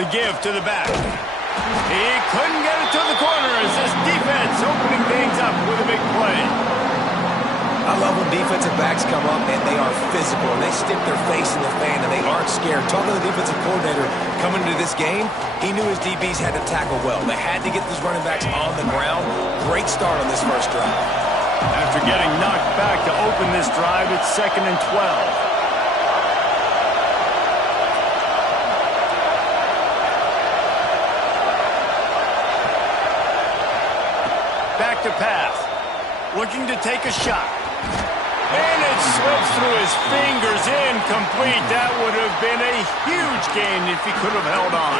The give to the back. He couldn't get it to the corner as this defense opening things up with a big play. I love when defensive backs come up and they are physical and they stick their face in the fan and they aren't scared. Talking to the defensive coordinator coming into this game, he knew his DBs had to tackle well. They had to get these running backs on the ground. Great start on this first drive. After getting knocked back to open this drive, it's 2nd and 12. Back to pass. Looking to take a shot. And it slips through his fingers, incomplete. That would have been a huge gain if he could have held on.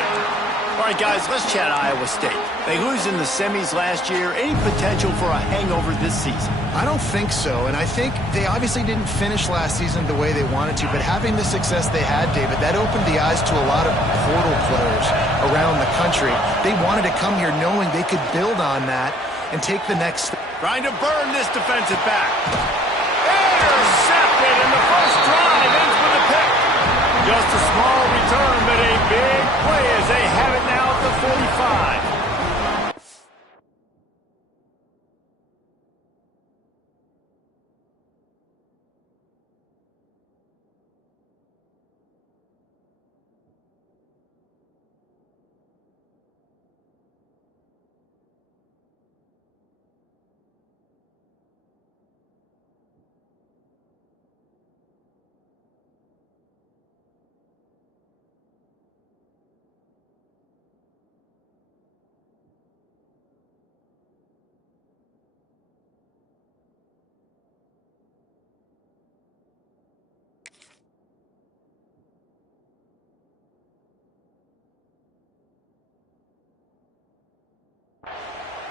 All right, guys, let's chat Iowa State. They lose in the semis last year. Any potential for a hangover this season? I don't think so, and I think they obviously didn't finish last season the way they wanted to, but having the success they had, David, that opened the eyes to a lot of portal players around the country. They wanted to come here knowing they could build on that and take the next step. Trying to burn this defensive back. Intercepted, and the first drive ends with a pick. Just a small return, but a big play as they have it now at the 45.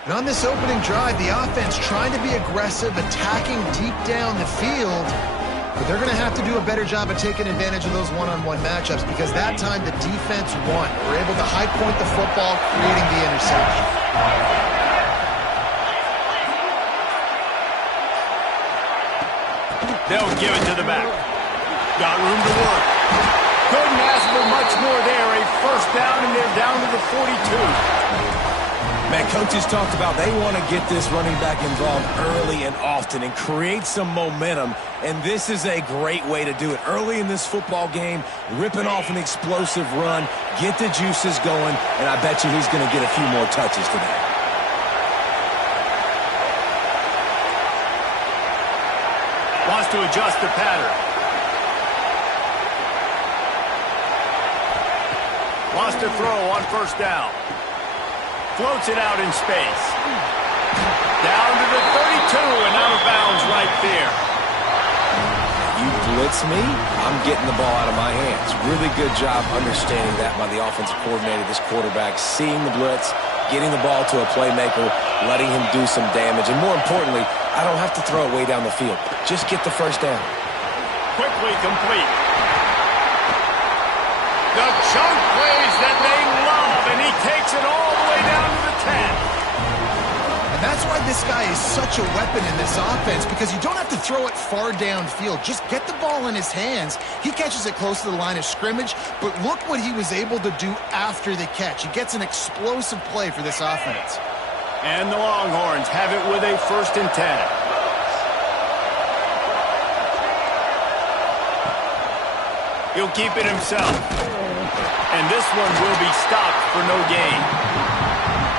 And on this opening drive, the offense trying to be aggressive, attacking deep down the field, but they're going to have to do a better job of taking advantage of those one-on-one matchups because that time the defense won. We're able to high point the football, creating the interception. They'll give it to the back. Got room to work. Couldn't ask for much more there. A first down, and they're down to the 42. Man, coaches talked about they want to get this running back involved early and often and create some momentum, and this is a great way to do it. Early in this football game, ripping off an explosive run, get the juices going, and I bet you he's going to get a few more touches today. Wants to adjust the pattern. Wants to throw on first down. Floats it out in space. Down to the 32 and out of bounds right there. You blitz me, I'm getting the ball out of my hands. Really good job understanding that by the offensive coordinator, this quarterback, seeing the blitz, getting the ball to a playmaker, letting him do some damage. And more importantly, I don't have to throw it way down the field. Just get the first down. Quickly complete. The chunk plays that they love, and he takes it all the way down to the 10. And that's why this guy is such a weapon in this offense, because you don't have to throw it far downfield. Just get the ball in his hands. He catches it close to the line of scrimmage, but look what he was able to do after the catch. He gets an explosive play for this offense. And the Longhorns have it with a 1st and 10. He'll keep it himself. And this one will be stopped for no gain.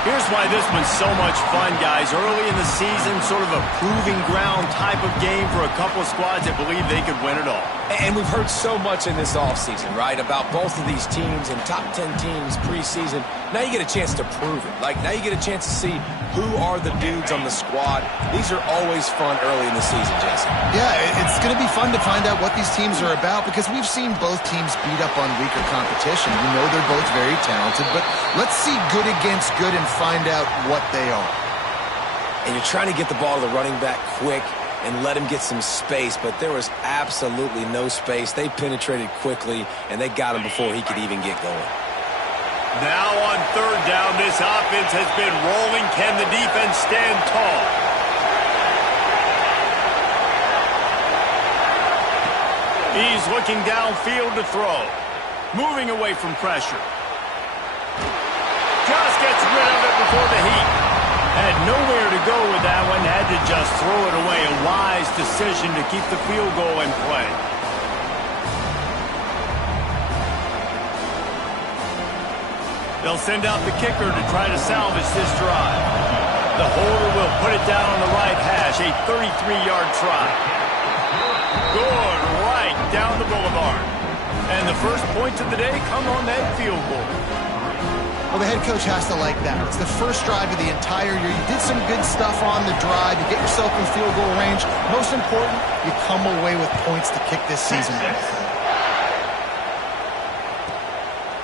Here's why this one's so much fun, guys. Early in the season, sort of a proving ground type of game for a couple of squads that believe they could win it all. And we've heard so much in this offseason, right, about both of these teams and top 10 teams preseason. Now you get a chance to prove it. Like, now you get a chance to see who are the dudes on the squad. These are always fun early in the season, Jesse. Yeah, it's going to be fun to find out what these teams are about, because we've seen both teams beat up on weaker competition. We know they're both very talented, but let's see good against good and find out what they are. And you're trying to get the ball to the running back quick and let him get some space, but there was absolutely no space. They penetrated quickly, and they got him before he could even get going. Now on 3rd down, this offense has been rolling. Can the defense stand tall? He's looking downfield to throw. Moving away from pressure. Just gets rid of it before the heat. Had nowhere to go with that one. Had to just throw it away. A wise decision to keep the field goal in play. They'll send out the kicker to try to salvage this drive. The holder will put it down on the right hash. A 33-yard try. Good, right down the boulevard. And the first points of the day come on that field goal. Well, the head coach has to like that. It's the first drive of the entire year. You did some good stuff on the drive. You get yourself in field goal range. Most important, you come away with points to kick this season with.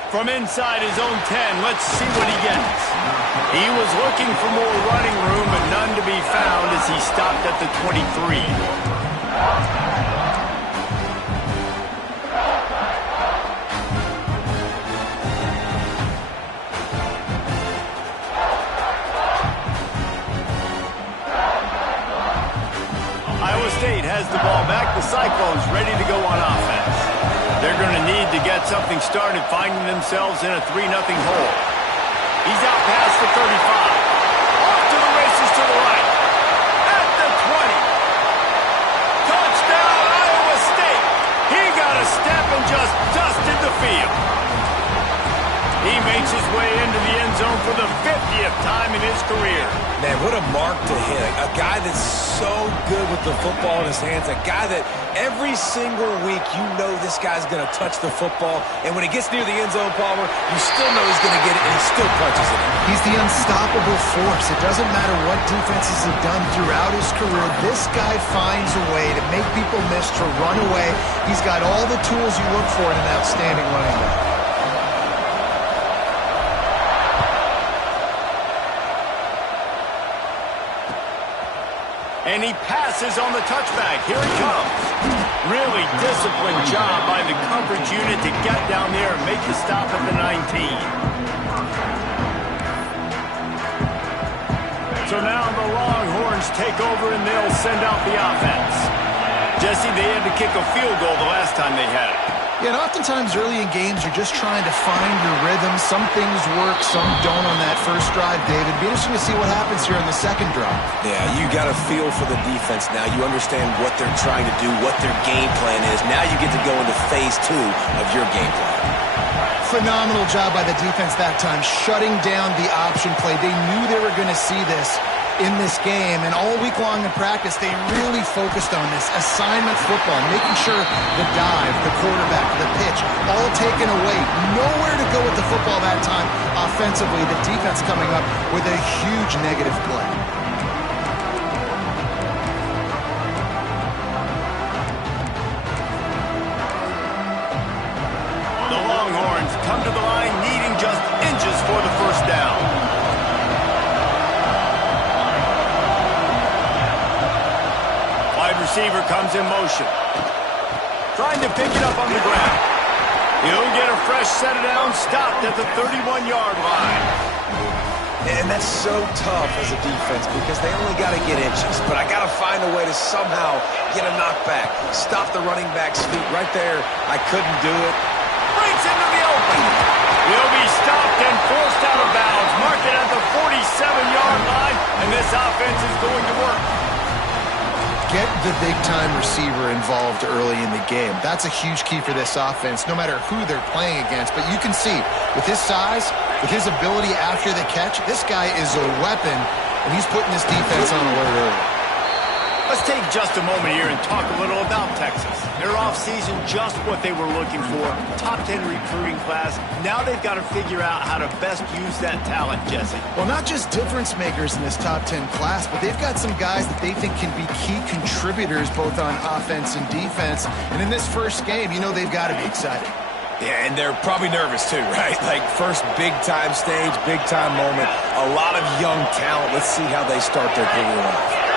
From inside his own 10, let's see what he gets. He was looking for more running room, but none to be found as he stopped at the 23. Iowa State has the ball back. The Cyclones ready to go on offense. They're going to need to get something started, finding themselves in a 3-0 hole. He's out past the 35. Off to the races to the right. At the 20. Touchdown, Iowa State. He got a step and just dusted the field. He makes his way into the end zone for the 50th time in his career. Man, what a mark to hit. A guy that's so good with the football in his hands. A guy that every single week you know this guy's going to touch the football. And when he gets near the end zone, Palmer, you still know he's going to get it, and he still punches it in. He's the unstoppable force. It doesn't matter what defenses have done throughout his career. This guy finds a way to make people miss, to run away. He's got all the tools you look for in an outstanding running back. And he passes on the touchback. Here he comes. Really disciplined job by the coverage unit to get down there and make the stop at the 19. So now the Longhorns take over and they'll send out the offense. Jesse, they had to kick a field goal the last time they had it. Yeah, and oftentimes early in games, you're just trying to find your rhythm. Some things work, some don't on that first drive, David. Be interesting to see what happens here in the second drive. Yeah, you got a feel for the defense now. You understand what they're trying to do, what their game plan is. Now you get to go into phase 2 of your game plan. Phenomenal job by the defense that time, shutting down the option play. They knew they were going to see this in this game, and all week long in practice, they really focused on this assignment football, making sure the dive, the quarterback, the pitch, all taken away. Nowhere to go with the football that time offensively. The defense coming up with a huge negative play. The Longhorns come to the line needing just inches for the first down. Receiver comes in motion. Trying to pick it up on the ground. He'll get a fresh set of downs, stopped at the 31-yard line. And that's so tough as a defense because they only got to get inches. But I got to find a way to somehow get a knockback. Stop the running back's feet right there. I couldn't do it. Breaks into the open. He'll be stopped and forced out of bounds. Marked it at the 47-yard line. And this offense is going to work. Get the big-time receiver involved early in the game. That's a huge key for this offense, no matter who they're playing against. But you can see, with his size, with his ability after the catch, this guy is a weapon, and he's putting this defense on alert early. Let's take just a moment here and talk a little about Texas. Their offseason, just what they were looking for. Top 10 recruiting class. Now they've got to figure out how to best use that talent, Jesse. Well, not just difference makers in this top 10 class, but they've got some guys that they think can be key contributors both on offense and defense. And in this first game, you know they've got to be excited. Yeah, and they're probably nervous too, right? Like first big-time stage, big-time moment. A lot of young talent. Let's see how they start their career off.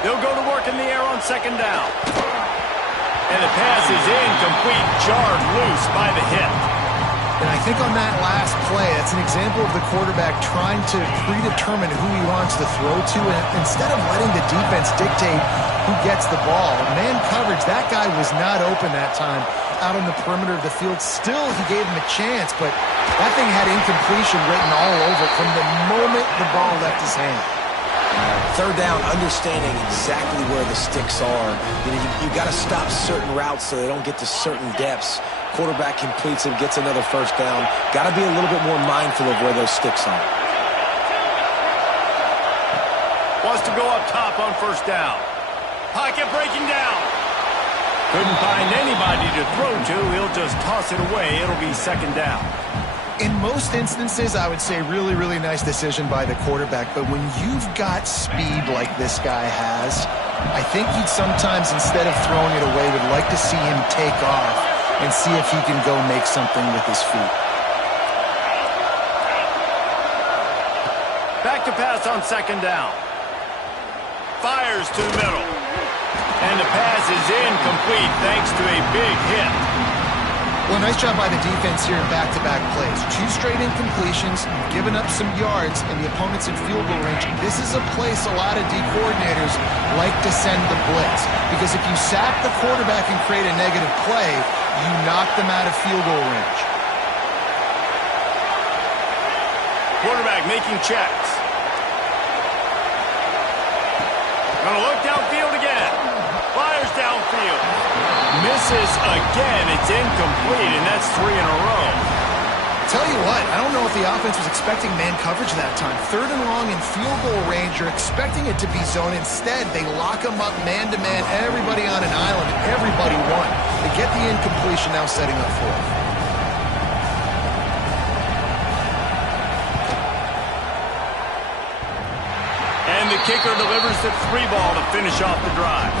They'll go to work in the air on second down. And the pass is incomplete, jarred loose by the hit. And I think on that last play, that's an example of the quarterback trying to predetermine who he wants to throw to, and instead of letting the defense dictate who gets the ball. Man coverage, that guy was not open that time, out on the perimeter of the field. Still, he gave him a chance, but that thing had incompletion written all over it from the moment the ball left his hand. Third down, understanding exactly where the sticks are. You got to stop certain routes so they don't get to certain depths. Quarterback completes them, gets another first down. Got to be a little bit more mindful of where those sticks are. Wants to go up top on first down. Pocket breaking down. Couldn't find anybody to throw to. He'll just toss it away. It'll be second down. In most instances, I would say really, really nice decision by the quarterback. But when you've got speed like this guy has, I think you'd sometimes, instead of throwing it away, would like to see him take off and see if he can go make something with his feet. Back to pass on second down. Fires to the middle. And the pass is incomplete thanks to a big hit. Well, nice job by the defense here in back-to-back plays. 2 straight incompletions, you've given up some yards, and the opponent's in field goal range. This is a place a lot of D coordinators like to send the blitz, because if you sack the quarterback and create a negative play, you knock them out of field goal range. Quarterback making checks. Gonna look downfield again. Fires downfield. Misses again. It's incomplete, and that's 3 in a row. Tell you what, I don't know if the offense was expecting man coverage that time. 3rd and long in field goal range, you're expecting it to be zone. Instead, they lock them up man-to-man, everybody on an island, and everybody won. They get the incompletion, now setting up 4th. And the kicker delivers the 3 ball to finish off the drive.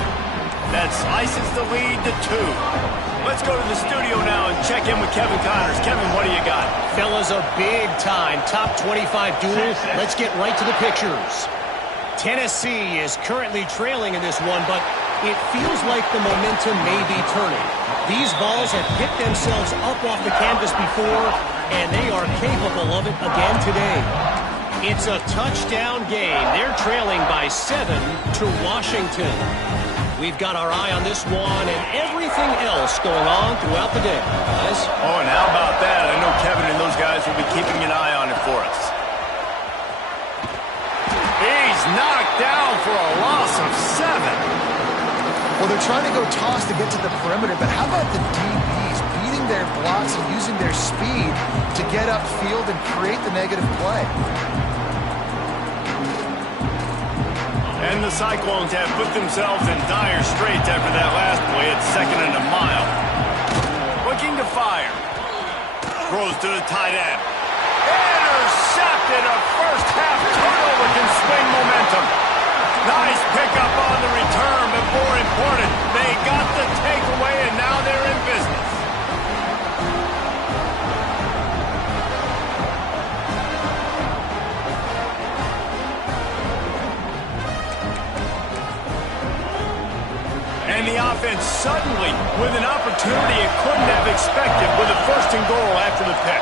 That slices the lead to 2. Let's go to the studio now and check in with Kevin Connors. Kevin, what do you got? Fellas, a big-time top 25 duel. Let's get right to the pictures. Tennessee is currently trailing in this one, but it feels like the momentum may be turning. These balls have picked themselves up off the canvas before, and they are capable of it again today. It's a touchdown game. They're trailing by 7 to Washington. We've got our eye on this one and everything else going on throughout the day, guys. Oh, and how about that? I know Kevin and those guys will be keeping an eye on it for us. He's knocked down for a loss of 7. Well, they're trying to go toss to get to the perimeter, but how about the DBs beating their blocks and using their speed to get upfield and create the negative play? And the Cyclones have put themselves in dire straits after that last play at 2nd and a mile. Looking to fire. Throws to the tight end. Intercepted. A first-half turnover can swing momentum. Nice pickup on the return, but more important, they got the takeaway, and now they're in business. And the offense suddenly with an opportunity it couldn't have expected with a 1st and goal after the pick.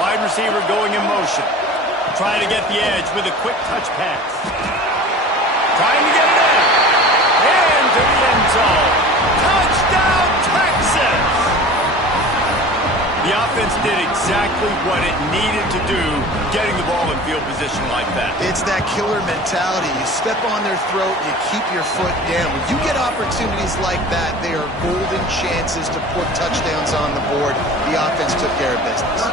Wide receiver going in motion. Trying to get the edge with a quick touch pass. Trying to get it in. Into the end zone. Touchdown, Texas! The offense did exactly what it needed to do, getting the ball in field position like that. It's that killer mentality. You step on their throat, you keep your foot down. When you get opportunities like that, they are golden chances to put touchdowns on the board. The offense took care of business.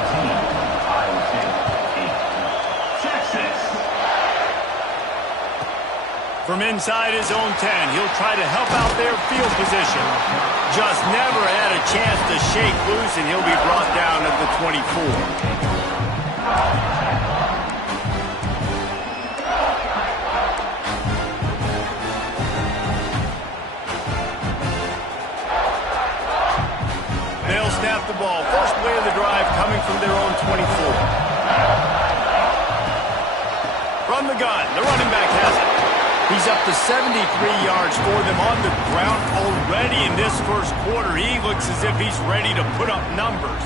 From inside his own 10, he'll try to help out their field position. Just never had a chance to shake loose, and he'll be brought down at the 24. They'll snap the ball. First play of the drive coming from their own 24. From the gun, the running back has it. He's up to 73 yards for them on the ground already in this first quarter. He looks as if he's ready to put up numbers.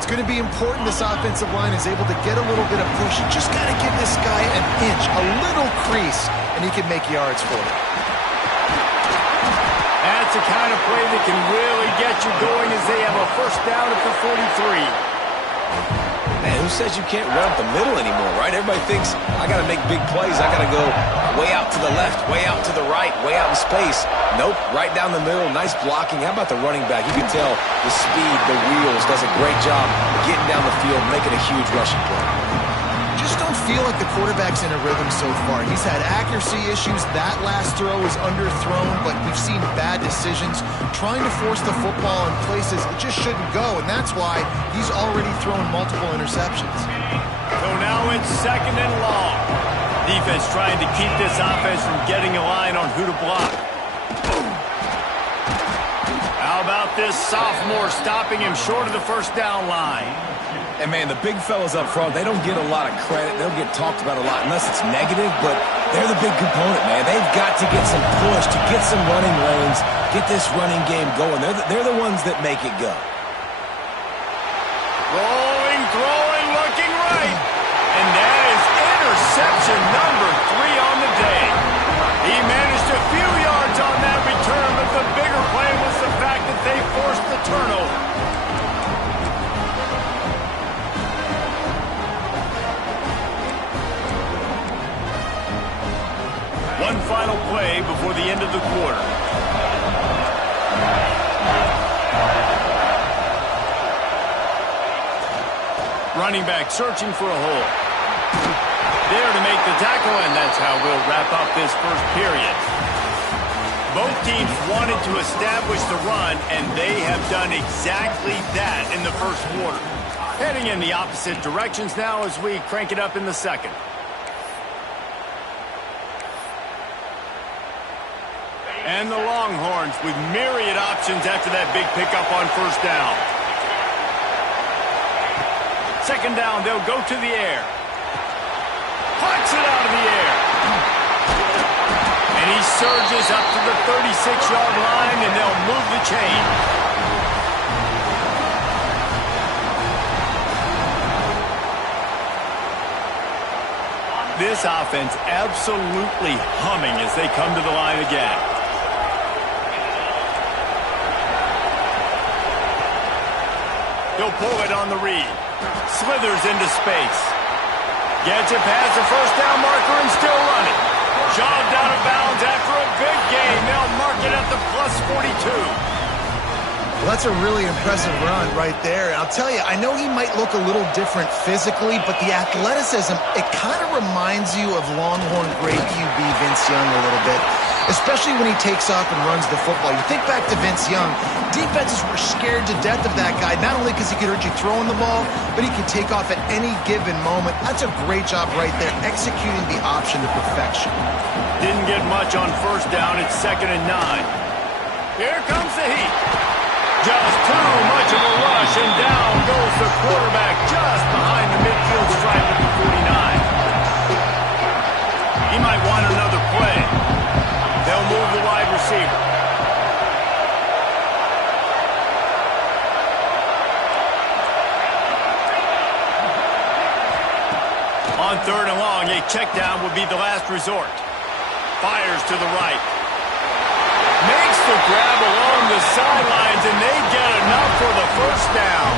It's going to be important this offensive line is able to get a little bit of push. You just got to give this guy an inch, a little crease, and he can make yards for it. That's the kind of play that can really get you going as they have a first down at the 43. Man, who says you can't run up the middle anymore, right? Everybody thinks, I got to make big plays. I got to go way out to the left, way out to the right, way out in space. Nope, right down the middle. Nice blocking. How about the running back? You can tell the speed, the wheels, does a great job getting down the field, making a huge rushing play. Just don't feel like the quarterback's in a rhythm so far. He's had accuracy issues. That last throw was underthrown, but we've seen bad decisions trying to force the football in places it just shouldn't go, and that's why he's already thrown multiple interceptions. So now it's second and long. Defense trying to keep this offense from getting a line on who to block. How about this sophomore stopping him short of the first down line? And, man, the big fellas up front, they don't get a lot of credit. They don't get talked about a lot unless it's negative, but they're the big component, man. They've got to get some push, to get some running lanes, get this running game going. They're the ones that make it go. Rolling, throwing, looking right. And that is interception number 3 on the day. He managed a few yards on that return, but the bigger play was the fact that they forced the turnover. One final play before the end of the quarter. Running back searching for a hole. There to make the tackle, and that's how we'll wrap up this first period. Both teams wanted to establish the run, and they have done exactly that in the first quarter. Heading in the opposite directions now as we crank it up in the second. And the Longhorns with myriad options after that big pickup on first down. Second down, they'll go to the air. Puts it out of the air. And he surges up to the 36-yard line, and they'll move the chain. This offense absolutely humming as they come to the line again. He'll pull it on the read. Slithers into space. Gets it past the first down marker and still running. Jogged out of bounds after a big gain. They'll mark it at the plus 42. Well, that's a really impressive run right there. And I'll tell you, I know he might look a little different physically, but the athleticism, it kind of reminds you of Longhorn great QB Vince Young a little bit, especially when he takes off and runs the football. You think back to Vince Young, defenses were scared to death of that guy, not only because he could hurt you throwing the ball, but he could take off at any given moment. That's a great job right there, executing the option to perfection. Didn't get much on first down. It's 2nd and 9. Here comes the heat. Just too much of a rush, and down goes the quarterback just behind the midfield stripe at the 49. He might want another play. They'll move the wide receiver. On 3rd and long, a check down would be the last resort. Fires to the right. Makes the grab along the sidelines, and they get enough for the first down.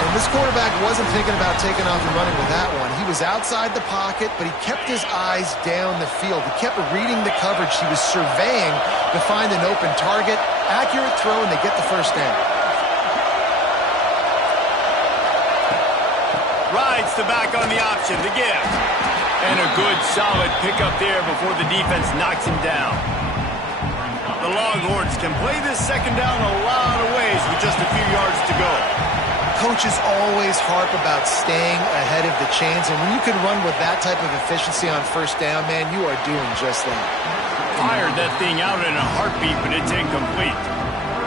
And this quarterback wasn't thinking about taking off and running with that one. He was outside the pocket, but he kept his eyes down the field. He kept reading the coverage. He was surveying to find an open target. Accurate throw, and they get the first down. Rides the back on the option, the give. And a good, solid pickup there before the defense knocks him down. The Longhorns can play this second down a lot of ways with just a few yards to go. Coaches always harp about staying ahead of the chains, and when you can run with that type of efficiency on first down, man, you are doing just that. Fired that thing out in a heartbeat, but it's incomplete.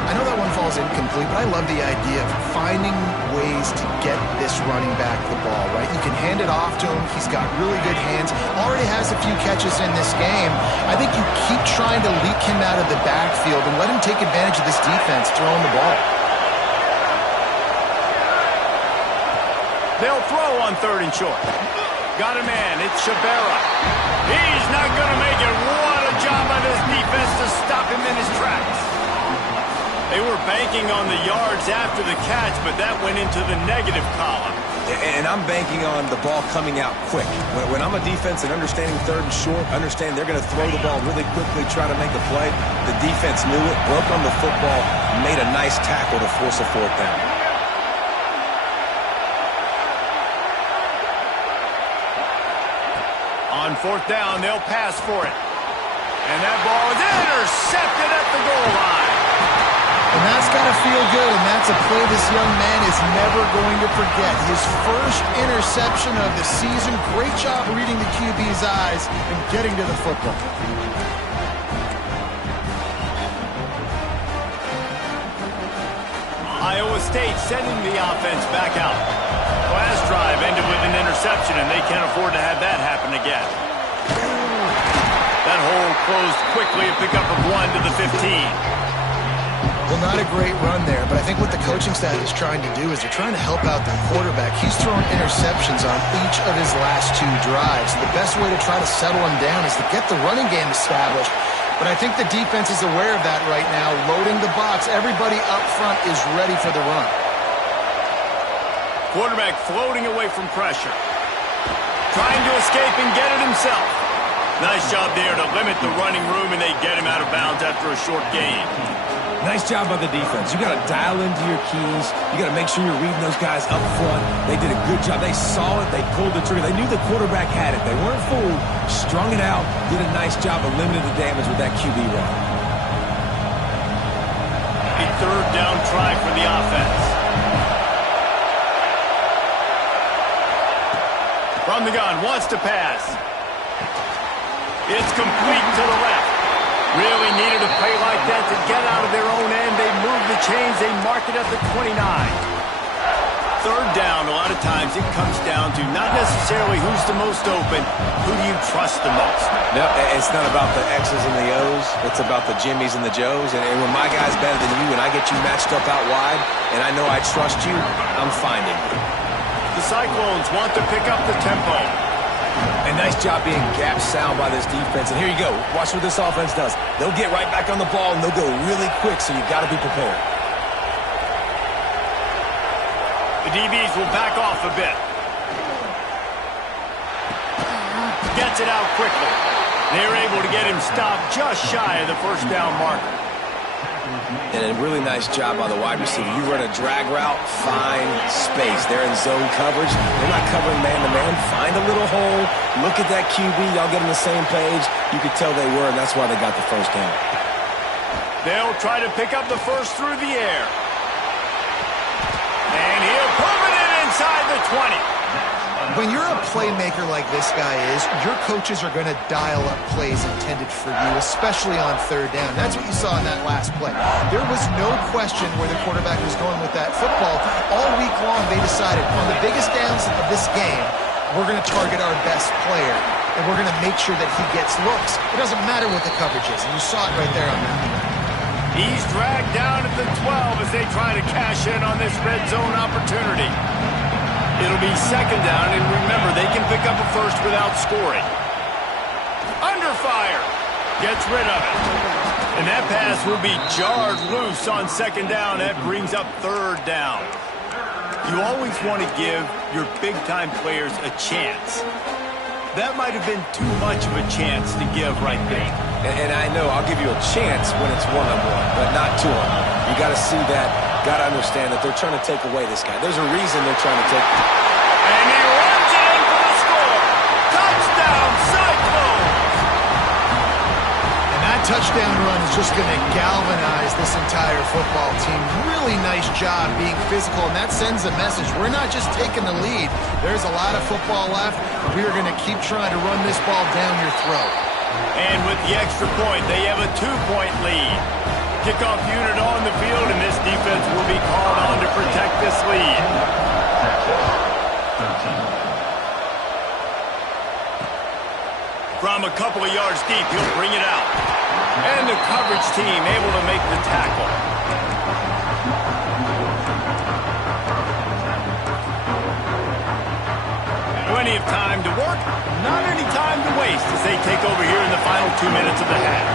I know that one falls incomplete, but I love the idea of finding ways to get this running back the ball, right? You can hand it off to him. He's got really good hands. Already has a few catches in this game. I think you keep trying to leak him out of the backfield and let him take advantage of this defense throwing the ball. They'll throw on 3rd and short. Got a man. It's Shabera. He's not going to make it. What a job by this defense to stop him in his tracks. They were banking on the yards after the catch, but that went into the negative column. And I'm banking on the ball coming out quick. When I'm a defense and understanding third and short, understand they're going to throw the ball really quickly, try to make a play. The defense knew it, broke on the football, made a nice tackle to force a fourth down. On fourth down, they'll pass for it. And that ball is intercepted at the goal line. And that's got to feel good, and that's a play this young man is never going to forget. His first interception of the season. Great job reading the QB's eyes and getting to the football. Iowa State sending the offense back out. Last drive ended with an interception, and they can't afford to have that happen again. That hole closed quickly, a pickup of 1 to the 15. Well, not a great run there, but I think what the coaching staff is trying to do is they're trying to help out their quarterback. He's thrown interceptions on each of his last 2 drives. The best way to try to settle him down is to get the running game established. But I think the defense is aware of that right now, loading the box. Everybody up front is ready for the run. Quarterback floating away from pressure. Trying to escape and get it himself. Nice job there to limit the running room, and they get him out of bounds after a short gain. Nice job by the defense. You got to dial into your keys. You got to make sure you're reading those guys up front. They did a good job. They saw it. They pulled the trigger. They knew the quarterback had it. They weren't fooled. Strung it out. Did a nice job of limiting the damage with that QB run. A third down try for the offense. From the gun, wants to pass. It's complete to the left. Really needed a play like that to get out of their own end. They move the chains. They mark it at the 29. Third down, a lot of times it comes down to not necessarily who's the most open, who do you trust the most? No, it's not about the X's and the O's. It's about the Jimmies and the Joes. And when my guy's better than you and I get you matched up out wide and I know I trust you, I'm finding you. The Cyclones want to pick up the tempo. And nice job being gap sound by this defense. And here you go. Watch what this offense does. They'll get right back on the ball, and they'll go really quick, so you got to be prepared. The DBs will back off a bit. Gets it out quickly. They're able to get him stopped just shy of the first down marker. And a really nice job by the wide receiver. You run a drag route, find space. They're in zone coverage. They're not covering man-to-man. Find a little hole. Look at that QB. Y'all get on the same page. You could tell they were, and that's why they got the first down. They'll try to pick up the first through the air. And he'll put it inside the 20. When you're a playmaker like this guy is, your coaches are going to dial up plays intended for you, especially on third down. That's what you saw in that last play. There was no question where the quarterback was going with that football. All week long, they decided on the biggest downs of this game, we're going to target our best player, and we're going to make sure that he gets looks. It doesn't matter what the coverage is, and you saw it right there on that. He's dragged down at the 12 as they try to cash in on this red zone opportunity. It'll be second down, and remember, they can pick up a first without scoring. Under fire. Gets rid of it. And that pass will be jarred loose on second down. That brings up third down. You always want to give your big-time players a chance. That might have been too much of a chance to give right there. And I know I'll give you a chance when it's one-on-one, but not two-on-one. You got to see that. Got to understand that they're trying to take away this guy. There's a reason they're trying to take. And he runs it in for the score. Touchdown, Cyclones! And that touchdown run is just going to galvanize this entire football team. Really nice job being physical, and that sends a message. We're not just taking the lead. There's a lot of football left. We are going to keep trying to run this ball down your throat. And with the extra point, they have a 2-point lead. Kickoff unit on the field, and this defense will be called on to protect this lead. From a couple of yards deep, he'll bring it out. And the coverage team able to make the tackle. Plenty of time to work, not any time to waste as they take over here in the final 2 minutes of the half.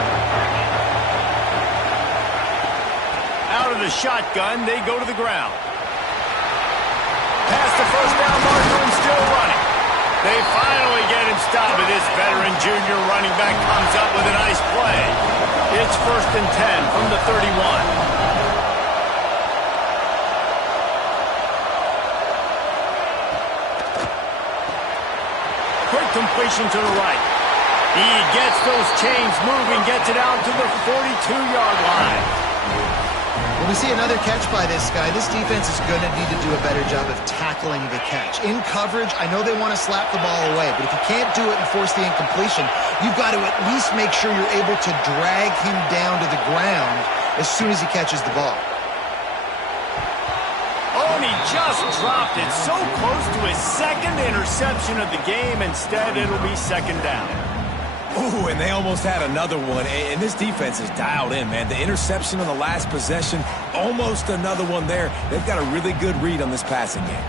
Out of the shotgun. They go to the ground. Past the first down marker and still running. They finally get him stopped, but this veteran junior running back comes up with a nice play. It's 1st and 10 from the 31. Quick completion to the right. He gets those chains moving, gets it out to the 42-yard line. When we see another catch by this guy, this defense is going to need to do a better job of tackling the catch. In coverage, I know they want to slap the ball away, but if you can't do it and force the incompletion, you've got to at least make sure you're able to drag him down to the ground as soon as he catches the ball. Oh, and he just dropped it so close to his second interception of the game. Instead, it'll be 2nd down. Ooh, and they almost had another one. And this defense is dialed in, man. The interception on the last possession, almost another one there. They've got a really good read on this passing game.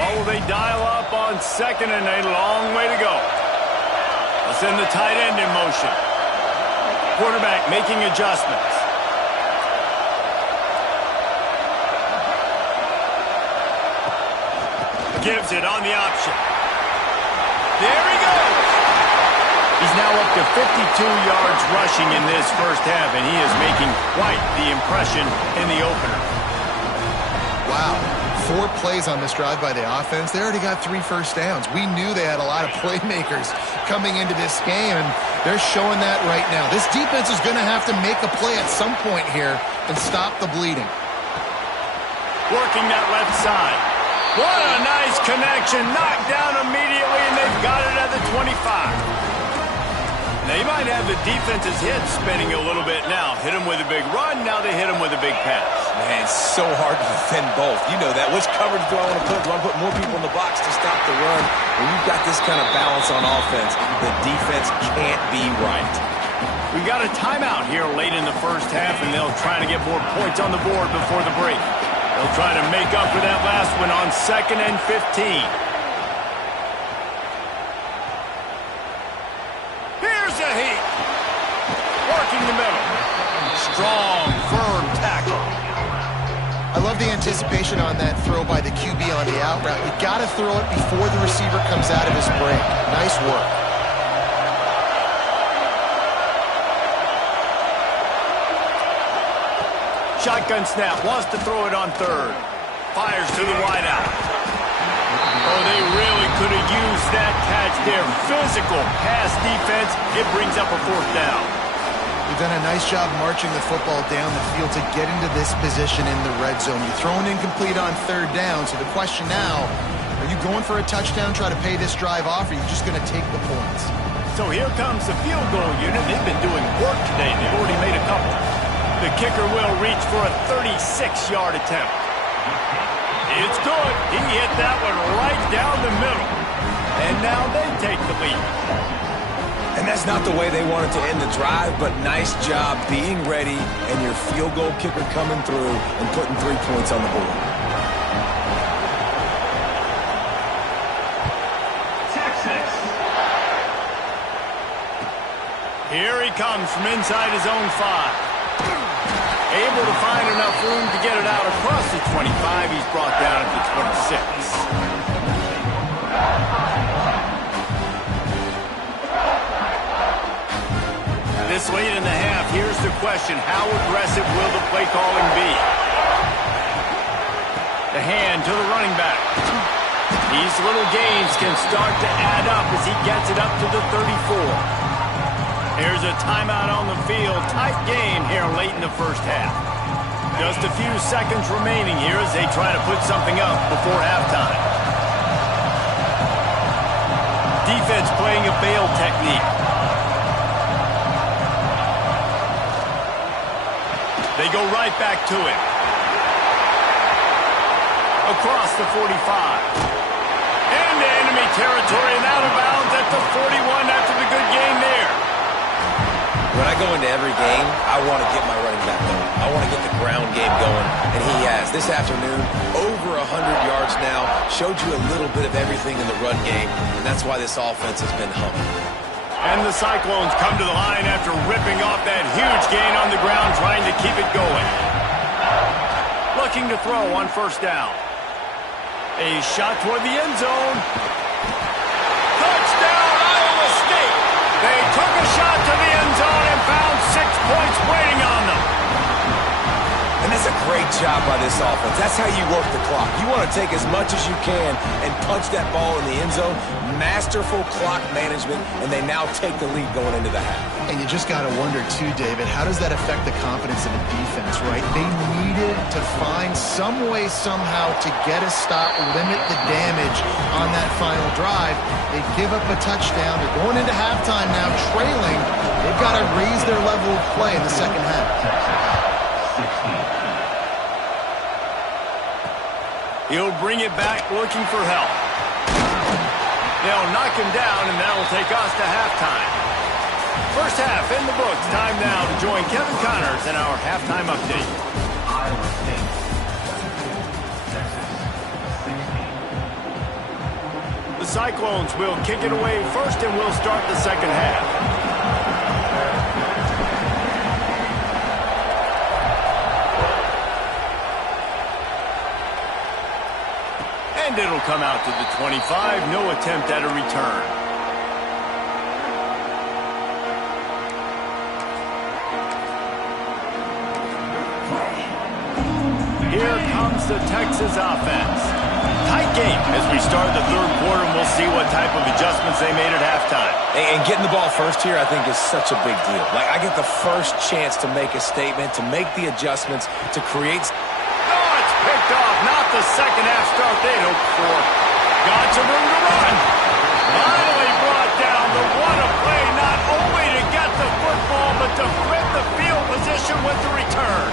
Well, will they dial up on 2nd and a long way to go? Let's send the tight end in motion. Quarterback making adjustments. Gives it on the option. There he goes. He's now up to 52 yards rushing in this first half, and he is making quite the impression in the opener. Wow. 4 plays on this drive by the offense. They already got 3 first downs. We knew they had a lot of playmakers coming into this game, and they're showing that right now. This defense is going to have to make a play at some point here and stop the bleeding. Working that left side. What a nice connection. Knocked down immediately, and they've got it at the 25. They might have the defense's head spinning a little bit now. Hit him with a big run. Now they hit him with a big pass. Man, it's so hard to defend both. You know that. Which coverage do I want to put? Do I put more people in the box to stop the run? When you've got this kind of balance on offense, the defense can't be right. We got a timeout here late in the first half, and they'll try to get more points on the board before the break. They'll try to make up for that last one on 2nd and 15. Here's a heat. Working the middle. Strong, firm tackle. I love the anticipation on that throw by the QB on the out route. You got to throw it before the receiver comes out of his break. Nice work. Shotgun snap, wants to throw it on 3rd. Fires to the wideout. Oh, they really could have used that catch there. Physical pass defense. It brings up a 4th down. You've done a nice job marching the football down the field to get into this position in the red zone. You're throwing incomplete on 3rd down, so the question now, are you going for a touchdown, try to pay this drive off, or are you just going to take the points? So here comes the field goal unit. They've been doing work today. They've already made a couple. The kicker will reach for a 36-yard attempt. It's good. He hit that one right down the middle. And now they take the lead. And that's not the way they wanted to end the drive, but nice job being ready and your field goal kicker coming through and putting 3 points on the board. Texas. Here he comes from inside his own 5. Able to find enough room to get it out across the 25. He's brought down at the 26. This late in the half, here's the question. How aggressive will the play calling be? The hand to the running back. These little gains can start to add up as he gets it up to the 34. Here's a timeout on the field. Tight game here late in the first half. Just a few seconds remaining here as they try to put something up before halftime. Defense playing a bail technique. They go right back to it. Across the 45. Into enemy territory and out of bounds at the 41 after the good game there. When I go into every game, I want to get my running back going. I want to get the ground game going, and he has. This afternoon, over 100 yards now, showed you a little bit of everything in the run game, and that's why this offense has been humming. And the Cyclones come to the line after ripping off that huge gain on the ground, trying to keep it going. Looking to throw on first down. A shot toward the end zone. Touchdown, Iowa State! They took a shot to the end zone and found 6 points waiting on them. And that's a great job by this offense. That's how you work the clock. You want to take as much as you can and punch that ball in the end zone. Masterful clock management, and they now take the lead going into the half. And you just got to wonder, too, David, how does that affect the confidence of the defense, right? They needed to find some way, somehow, to get a stop, limit the damage on that final drive. They give up a touchdown. They're going into halftime now, trailing. They've got to raise their level of play in the second half. He'll bring it back looking for help. They'll knock him down, and that'll take us to halftime. First half in the books. Time now to join Kevin Connors in our halftime update. Iowa State, Texas, 16. The Cyclones will kick it away first, and we'll start the second half. And it'll come out to the 25. No attempt at a return. Here comes the Texas offense. Tight game as we start the third quarter, and we'll see what type of adjustments they made at halftime. And getting the ball first here, I think, is such a big deal. Like, I get the first chance to make a statement, to make the adjustments, to create... Picked off, not the second half start they'd hoped for. Got some room to run. Finally brought down. The what a play, not only to get the football, but to flip the field position with the return.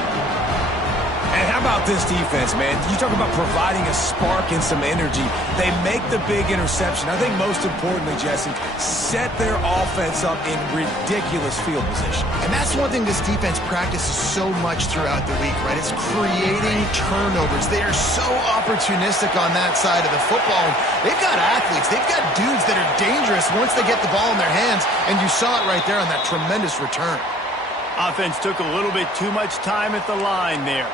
And how about this defense, man? You talk about providing a spark and some energy. They make the big interception. I think most importantly, Jesse, set their offense up in ridiculous field position. And that's one thing this defense practices so much throughout the week, right? It's creating turnovers. They are so opportunistic on that side of the football. They've got athletes. They've got dudes that are dangerous once they get the ball in their hands, and you saw it right there on that tremendous return. Offense took a little bit too much time at the line there.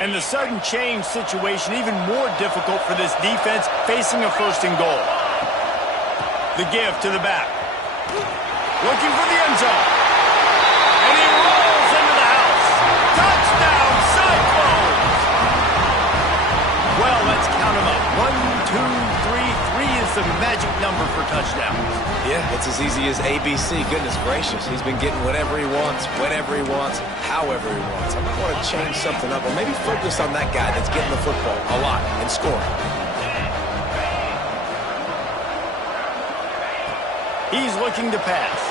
And the sudden change situation even more difficult for this defense facing a first and goal. The give to the back. Looking for the end zone. And he rolls into the house. Touchdown, Cyclones! Well, let's count them up. 1, 2, 3. 3 is the magic number for touchdowns. Yeah, it's as easy as ABC. Goodness gracious. He's been getting whatever he wants, whenever he wants, however he wants. I might want to change something up or maybe focus on that guy that's getting the football a lot and scoring. He's looking to pass.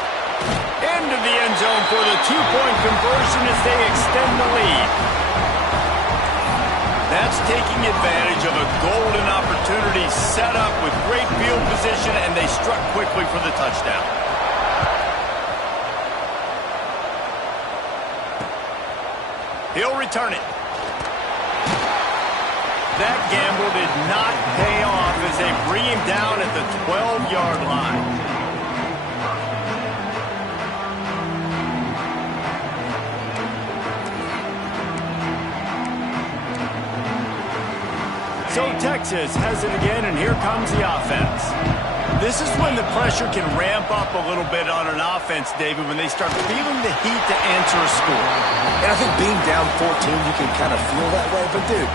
Into the end zone for the two-point conversion as they extend the lead. That's taking advantage of a golden opportunity set up with great field position, and they struck quickly for the touchdown. He'll return it. That gamble did not pay off as they bring him down at the 12-yard line. So Texas has it again, and here comes the offense. This is when the pressure can ramp up a little bit on an offense, David, when they start feeling the heat to answer a score. And I think being down 14, you can kind of feel that way. But, dude,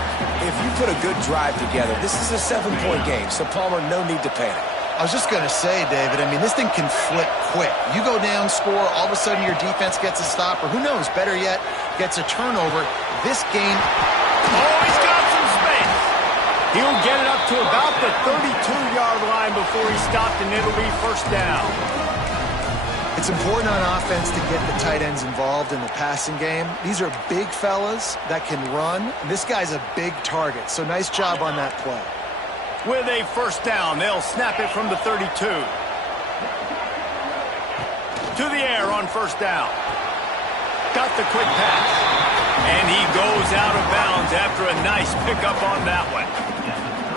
if you put a good drive together, this is a 7-point game, so Palmer, no need to panic. I was just going to say, David, I mean, this thing can flip quick. You go down, score, all of a sudden your defense gets a stop, or who knows, better yet, gets a turnover. This game... Oh, he's got some space. He'll get it up to about the 32-yard line before he's stopped, and it'll be first down. It's important on offense to get the tight ends involved in the passing game. These are big fellas that can run. This guy's a big target, so nice job on that play. With a first down, they'll snap it from the 32. To the air on first down. Got the quick pass. And he goes out of bounds after a nice pickup on that one.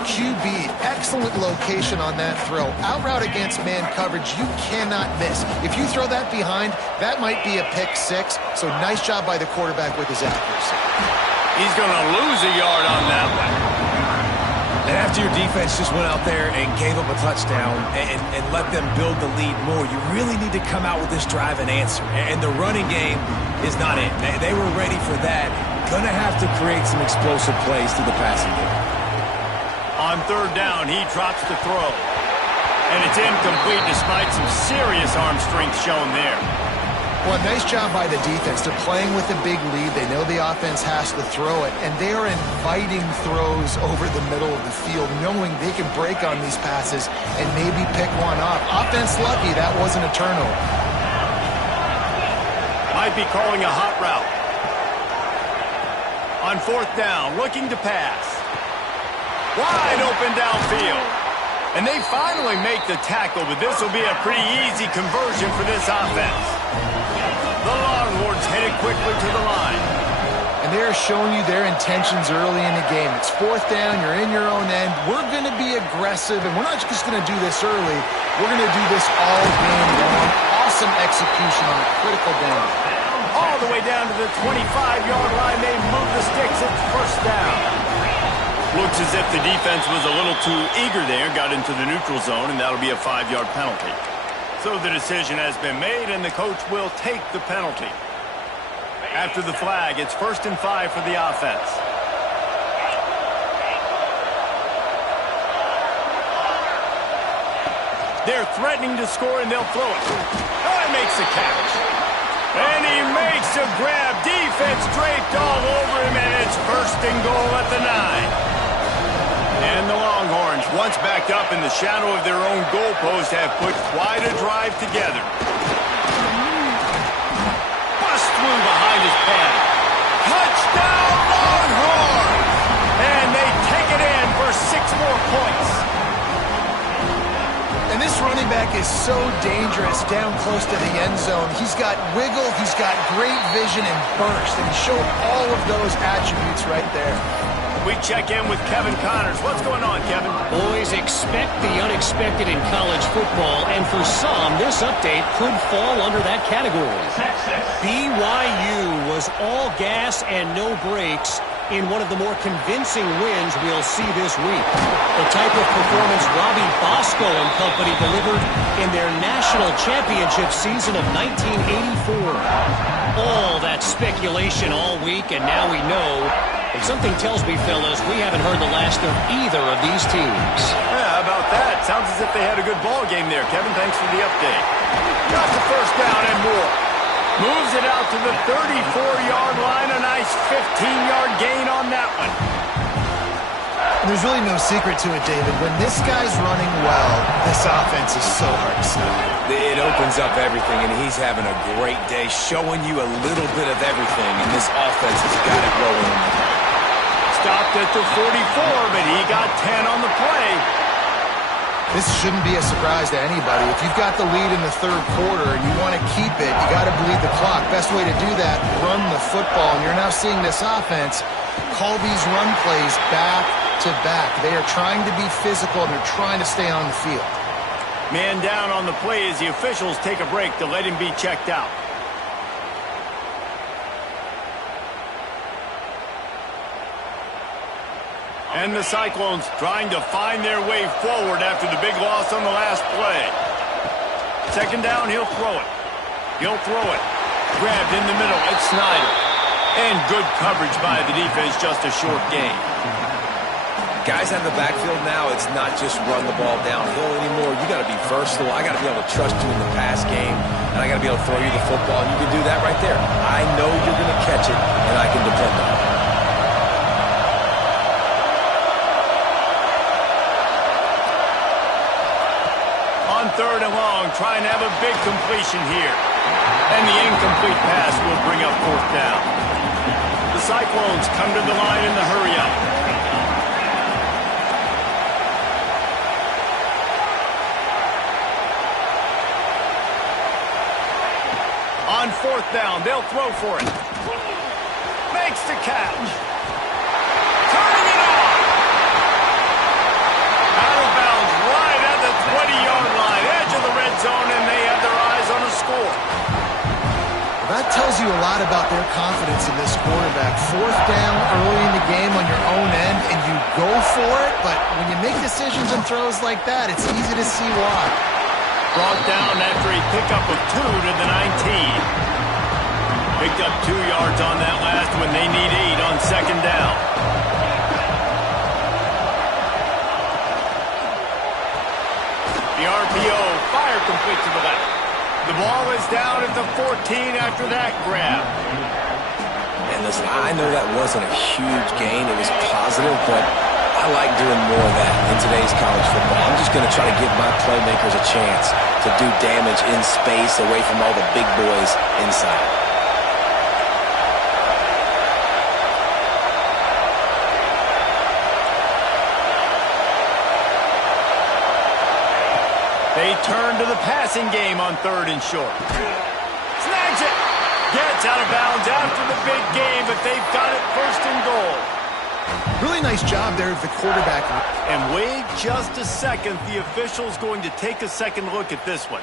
QB, excellent location on that throw. Out route against man coverage, you cannot miss. If you throw that behind, that might be a pick six. So nice job by the quarterback with his accuracy. He's going to lose a yard on that one. And after your defense just went out there and gave up a touchdown and let them build the lead more, you really need to come out with this drive and answer. And the running game is not it. They were ready for that. Going to have to create some explosive plays through the passing game. On third down, he drops the throw. And it's incomplete despite some serious arm strength shown there. Well, nice job by the defense. They're playing with a big lead. They know the offense has to throw it, and they are inviting throws over the middle of the field, knowing they can break on these passes and maybe pick one off. Offense lucky, that wasn't a turnover. Might be calling a hot route. On fourth down, looking to pass. Wide open downfield. And they finally make the tackle, but this will be a pretty easy conversion for this offense. The Longhorns headed quickly to the line. And they're showing you their intentions early in the game. It's fourth down, you're in your own end. We're going to be aggressive, and we're not just going to do this early. We're going to do this all game long. Awesome execution on a critical down. All the way down to the 25-yard line, they move the sticks. It's first down. Looks as if the defense was a little too eager there, got into the neutral zone, and that'll be a 5-yard penalty. So the decision has been made, and the coach will take the penalty. After the flag, it's 1st and 5 for the offense. They're threatening to score, and they'll throw it. Oh, he makes the catch. And he makes a grab. Defense draped all over him, and it's 1st and goal at the 9. And the Longhorns, once backed up in the shadow of their own goalpost, have put quite a drive together. Bust through behind his pad. Touchdown, Longhorns! And they take it in for 6 more points. And this running back is so dangerous down close to the end zone. He's got wiggle, he's got great vision and burst, and he showed all of those attributes right there. We check in with Kevin Connors. What's going on, Kevin? Boys, expect the unexpected in college football, and for some, this update could fall under that category. BYU was all gas and no brakes in one of the more convincing wins we'll see this week. The type of performance Robbie Bosco and company delivered in their national championship season of 1984. All that speculation all week, and now we know. And something tells me, fellas, we haven't heard the last of either of these teams. Yeah, how about that? Sounds as if they had a good ball game there, Kevin. Thanks for the update. Got the first down and more. Moves it out to the 34-yard line. A nice 15-yard gain on that one. There's really no secret to it, David. When this guy's running well, this offense is so hard to stop. It opens up everything, and he's having a great day, showing you a little bit of everything, and this offense has got it rolling. Stopped at the 44, but he got 10 on the play. This shouldn't be a surprise to anybody. If you've got the lead in the third quarter and you want to keep it, you got to bleed the clock. Best way to do that, run the football. And you're now seeing this offense call these run plays back to back. They are trying to be physical, and they're trying to stay on the field. Man down on the play as the officials take a break to let him be checked out. And the Cyclones trying to find their way forward after the big loss on the last play. Second down, he'll throw it. He'll throw it. Grabbed in the middle. It's Snyder. And good coverage by the defense, just a short gain. Guys out of the backfield now, it's not just run the ball downhill anymore. You got to be versatile. I got to be able to trust you in the pass game, and I got to be able to throw you the football, and you can do that right there. I know you're going to catch it, and I can depend on it. On third and long, trying to have a big completion here. And the incomplete pass will bring up fourth down. The Cyclones come to the line in the hurry-up. On fourth down, they'll throw for it. Makes the catch. Turning it on. That tells you a lot about their confidence in this quarterback. Fourth down early in the game on your own end, and you go for it, but when you make decisions and throws like that, it's easy to see why. Brought down after a pickup of 2 to the 19. Picked up 2 yards on that last one. They need 8 on second down. The RPO, fire complete to the left. The ball is down at the 14 after that grab. And listen, I know that wasn't a huge gain. It was positive, but I like doing more of that in today's college football. I'm just going to try to give my playmakers a chance to do damage in space away from all the big boys inside. They turn to the passing game on 3rd and short. Snags it. Gets out of bounds after the big game, but they've got it 1st and goal. Really nice job there of the quarterback. And wait just a second. The official's going to take a second look at this one.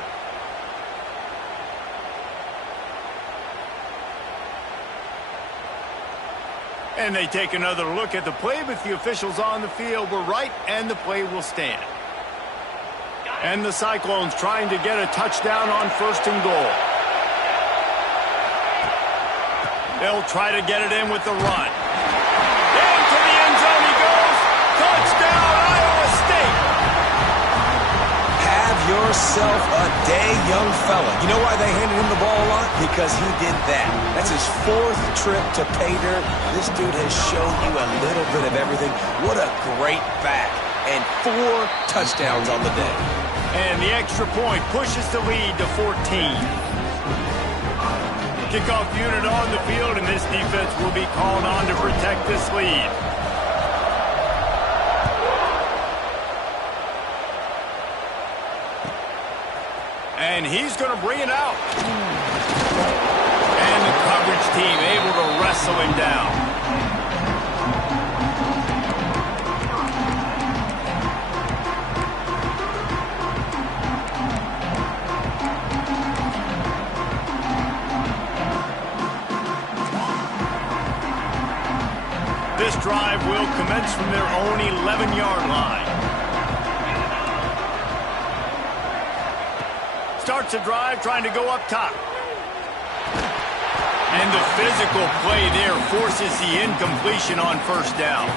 And they take another look at the play, but the officials on the field were right, and the play will stand. And the Cyclones trying to get a touchdown on 1st and goal. They'll try to get it in with the run. Into the end zone he goes. Touchdown, Iowa State. Have yourself a day, young fella. You know why they handed him the ball a lot? Because he did that. That's his 4th trip to pay dirt. This dude has shown you a little bit of everything. What a great back. And 4 touchdowns on the day. And the extra point pushes the lead to 14. Kickoff unit on the field, and this defense will be called on to protect this lead. And he's going to bring it out. And the coverage team able to wrestle him down. This drive will commence from their own 11-yard line. Starts a drive trying to go up top. And the physical play there forces the incompletion on 1st down.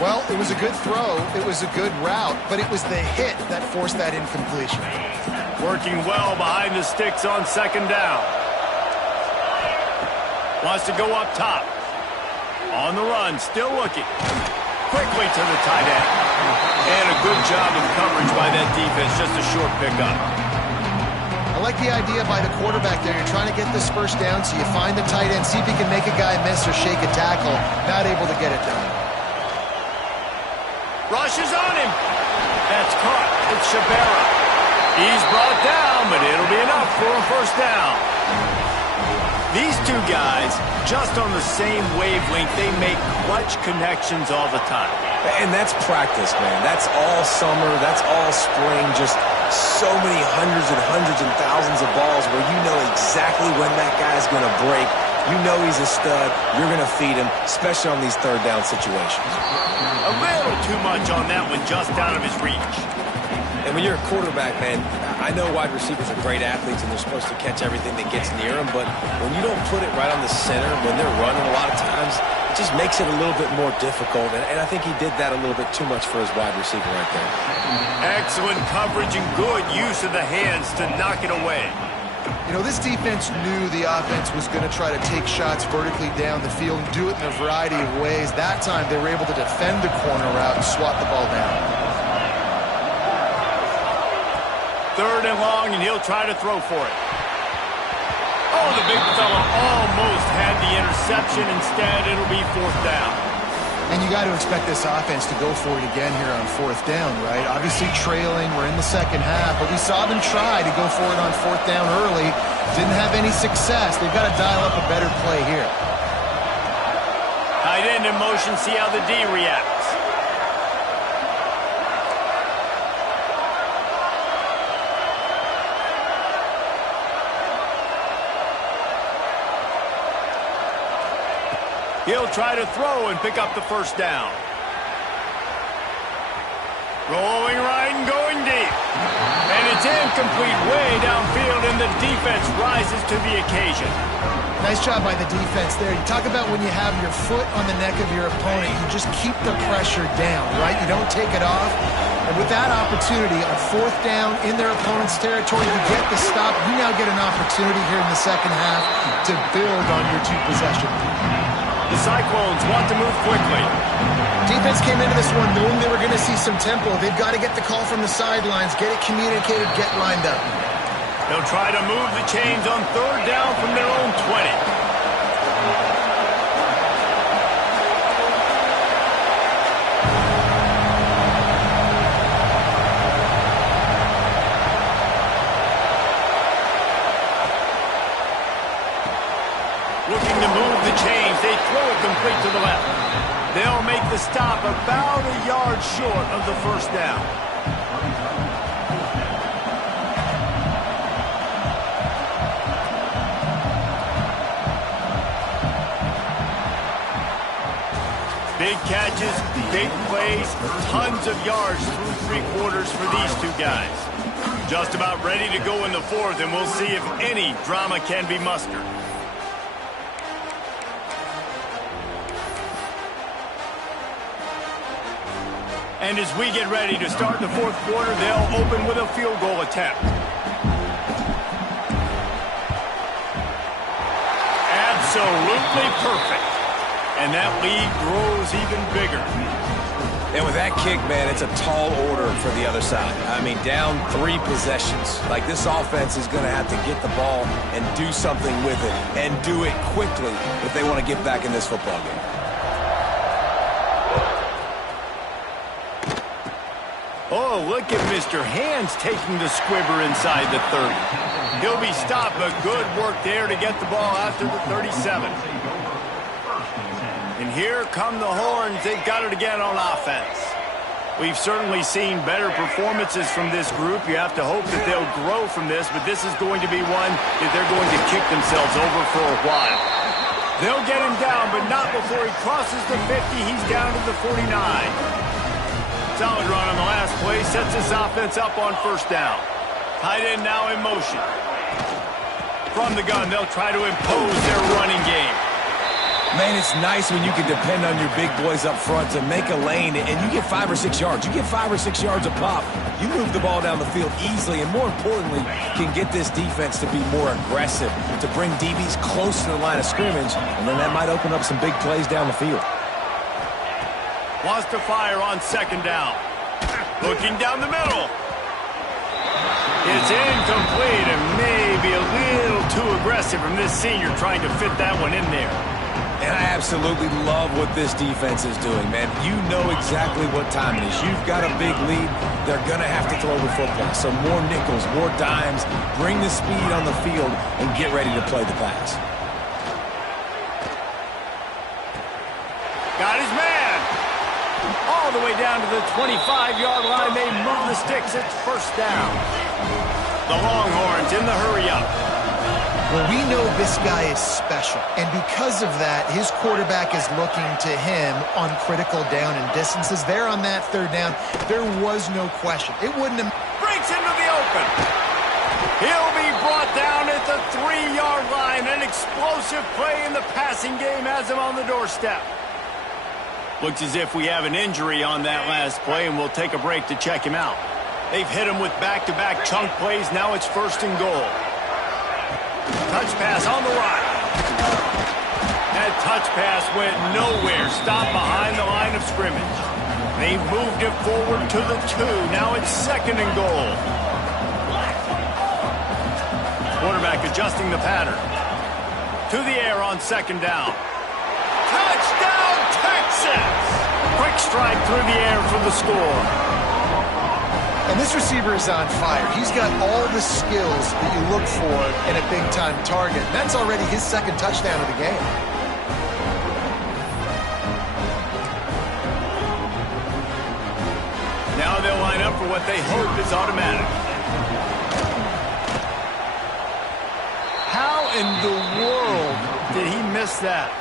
Well, it was a good throw. It was a good route, but it was the hit that forced that incompletion. Working well behind the sticks on 2nd down. Wants to go up top. On the run, still looking. Quickly to the tight end. And a good job of coverage by that defense, just a short pickup. I like the idea by the quarterback there. You're trying to get this 1st down, so you find the tight end, see if he can make a guy miss or shake a tackle. Not able to get it done. Rushes on him. That's caught. It's Shabera. He's brought down, but it'll be enough for a 1st down. These 2 guys, just on the same wavelength, they make clutch connections all the time. And that's practice, man. That's all summer. That's all spring. Just so many hundreds and thousands of balls where you know exactly when that guy's going to break. You know he's a stud. You're going to feed him, especially on these 3rd down situations. A little too much on that one, just out of his reach. And when you're a quarterback, man, I know wide receivers are great athletes and they're supposed to catch everything that gets near them, but when you don't put it right on the center, when they're running a lot of times, it just makes it a little bit more difficult. And I think he did that a little bit too much for his wide receiver right there. Excellent coverage and good use of the hands to knock it away. You know, this defense knew the offense was going to try to take shots vertically down the field and do it in a variety of ways. That time, they were able to defend the corner route and swat the ball down. 3rd and long, and he'll try to throw for it. Oh, the big fella almost had the interception. Instead, it'll be 4th down. And you got to expect this offense to go for it again here on 4th down, right? Obviously trailing, we're in the 2nd half, but we saw them try to go for it on 4th down early. Didn't have any success. They've got to dial up a better play here. Tight end in motion, see how the D reacts. He'll try to throw and pick up the first down. Rolling right and going deep. And it's incomplete way downfield, and the defense rises to the occasion. Nice job by the defense there. You talk about when you have your foot on the neck of your opponent, you just keep the pressure down, right? You don't take it off. And with that opportunity on fourth down in their opponent's territory to get the stop, you now get an opportunity here in the second half to build on your two-possession. The Cyclones want to move quickly. Defense came into this one knowing they were going to see some tempo. They've got to get the call from the sidelines, get it communicated, get lined up. They'll try to move the chains on third down from their own 20. Looking to move the chains. They throw it complete to the left. They'll make the stop about a yard short of the first down. Big catches, big plays, tons of yards through three quarters for these two guys. Just about ready to go in the fourth, and we'll see if any drama can be mustered. And as we get ready to start the fourth quarter, they'll open with a field goal attempt. Absolutely perfect. And that lead grows even bigger. And with that kick, man, it's a tall order for the other side. I mean, down 3 possessions. Like, this offense is going to have to get the ball and do something with it, and do it quickly if they want to get back in this football game. Oh, look at Mr. Hands taking the squibber inside the 30. He'll be stopped, but good work there to get the ball out to the 37. And here come the horns. They've got it again on offense. We've certainly seen better performances from this group. You have to hope that they'll grow from this, but this is going to be one that they're going to kick themselves over for a while. They'll get him down, but not before he crosses the 50. He's down to the 49. Solid run on the last play. Sets this offense up on first down. Tight end now in motion. From the gun, they'll try to impose their running game. Man, it's nice when you can depend on your big boys up front to make a lane, and you get 5 or 6 yards. You get 5 or 6 yards a pop. You move the ball down the field easily, and more importantly, can get this defense to be more aggressive, to bring DBs close to the line of scrimmage, and then that might open up some big plays down the field. Wants to fire on second down. Looking down the middle. It's incomplete and maybe a little too aggressive from this senior trying to fit that one in there. And I absolutely love what this defense is doing, man. You know exactly what time it is. You've got a big lead. They're going to have to throw the football. So more nickels, more dimes. Bring the speed on the field and get ready to play the pass. Got his man. All the way down to the 25-yard line. They move the sticks. It's first down. The Longhorns in the hurry-up. Well, we know this guy is special, and because of that, his quarterback is looking to him on critical down and distances. There on that third down, there was no question. It wouldn't have... Breaks into the open. He'll be brought down at the 3-yard line. An explosive play in the passing game has him on the doorstep. Looks as if we have an injury on that last play, and we'll take a break to check him out. They've hit him with back-to-back chunk plays. Now it's first and goal. Touch pass on the right. That touch pass went nowhere. Stopped behind the line of scrimmage. They've moved it forward to the 2. Now it's second and goal. Quarterback adjusting the pattern. To the air on second down. Touchdown, Texas! Quick strike through the air for the score. And this receiver is on fire. He's got all the skills that you look for in a big-time target. That's already his second touchdown of the game. Now they'll line up for what they hope is automatic. How in the world did he miss that?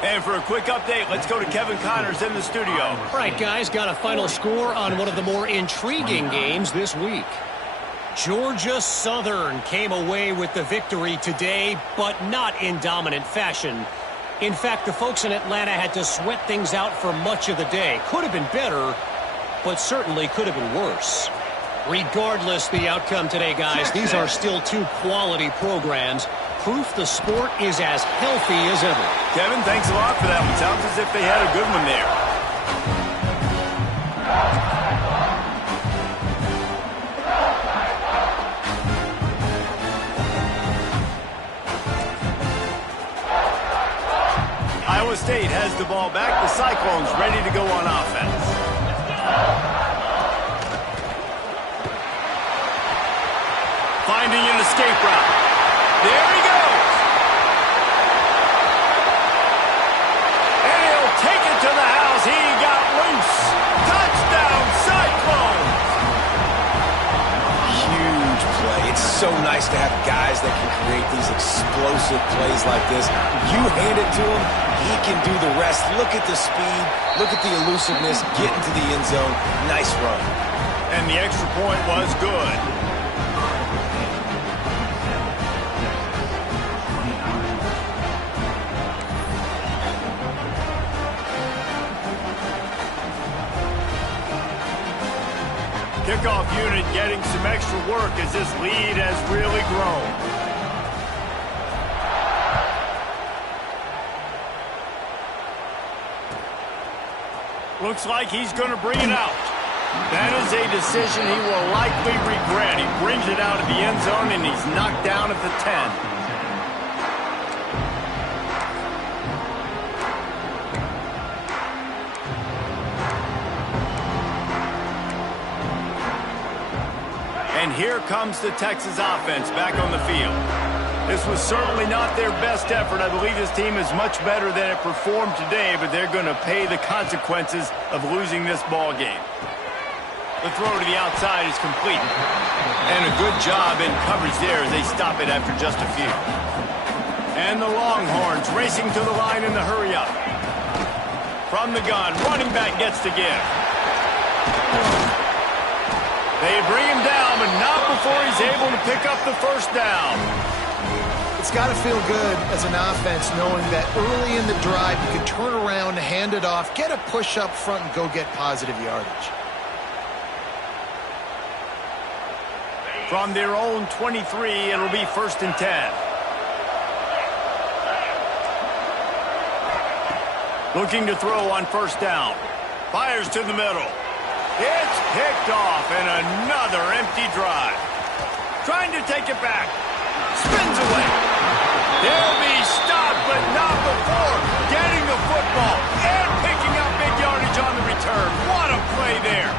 And for a quick update, let's go to Kevin Connors in the studio. All right, guys, got a final score on one of the more intriguing games this week. Georgia Southern came away with the victory today, but not in dominant fashion. In fact, the folks in Atlanta had to sweat things out for much of the day. Could have been better, but certainly could have been worse. Regardless the outcome today, guys, these are still two quality programs. Proof the sport is as healthy as ever. Kevin, thanks a lot for that one. Sounds as if they had a good one there. Iowa State has the ball back. The Cyclones ready to go on offense. Finding an escape route. There he goes. And he'll take it to the house. He got loose. Touchdown, Cyclones. Huge play. It's so nice to have guys that can create these explosive plays like this. You hand it to him, he can do the rest. Look at the speed. Look at the elusiveness. Get into the end zone. Nice run. And the extra point was good. Kickoff unit getting some extra work as this lead has really grown. Looks like he's going to bring it out. That is a decision he will likely regret. He brings it out of the end zone and he's knocked down at the 10. And here comes the Texas offense back on the field. This was certainly not their best effort. I believe this team is much better than it performed today, but they're going to pay the consequences of losing this ball game. The throw to the outside is complete. And a good job in coverage there as they stop it after just a few. And the Longhorns racing to the line in the hurry up. From the gun, running back gets to give. They bring him down, but not before he's able to pick up the first down. It's got to feel good as an offense knowing that early in the drive you can turn around, hand it off, get a push up front, and go get positive yardage. From their own 23, it'll be 1st and 10. Looking to throw on first down. Fires to the middle. It's picked off, and another empty drive. Trying to take it back. Spins away. They'll be stopped, but not before getting the football and picking up big yardage on the return. What a play there.